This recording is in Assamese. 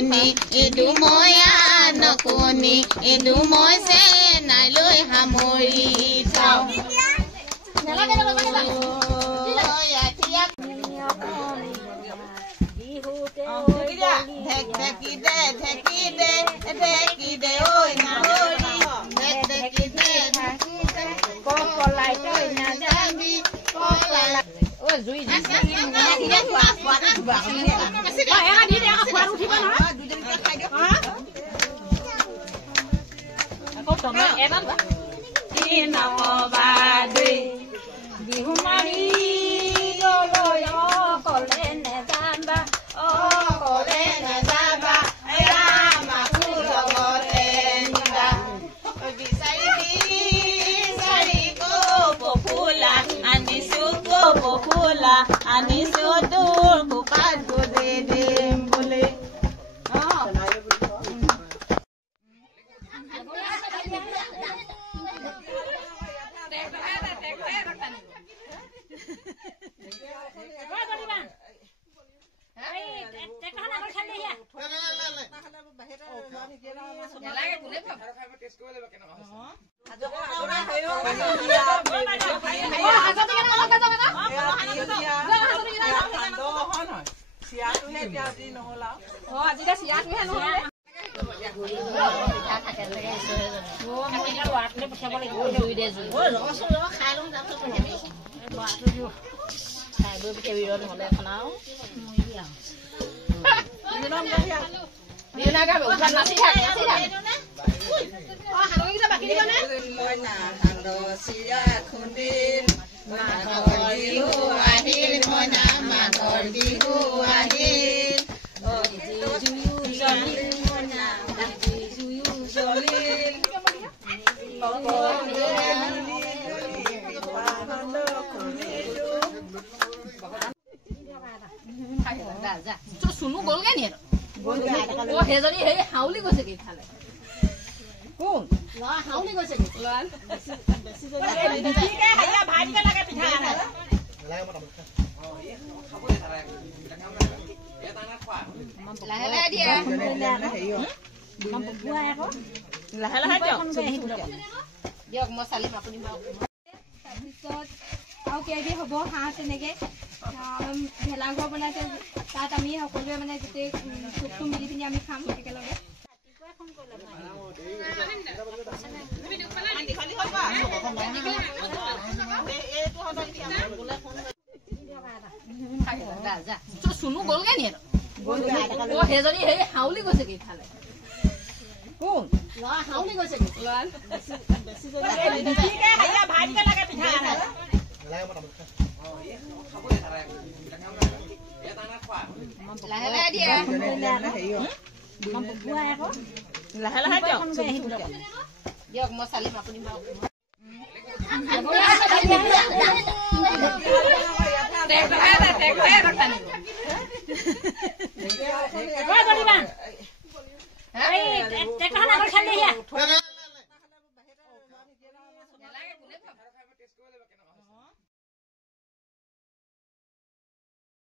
শুনি এদু মই নকনি এদু মই চে নাইলৈ সামৰি থওঁ सुनु गल के नहीं हेजनी हे हाउली गसे के खाले कोन ला हाउली गसे के लाल ठीक है हैया भाज के लगा पिठा आना लागे मत खाबो दे थारा ए ताना खवा लाहे लाहे दिया हम बुआ आको लाहे लाहे दियक मसाले আপুনি তাৰপিছত আৰু কেবি হ'ব হাঁহ তেনেকে ভেলাঘৰ বনাইছে তাত আমি সকলোৱে মানে গোটেই চুপটো মিলি পিনি আমি খাম একেলগে सुनु गल के नहीं हेजनी हे हाउली गसे के खाले कोन ला हाउली गसे के लाल ठीक है हैया भाज के लगा पिठा आना लागे मत खाबो दे थारा ए ताना खवा लाहे लाहे दिया हम बुआ आको लाहे लाहे दियक मसाले আপুনি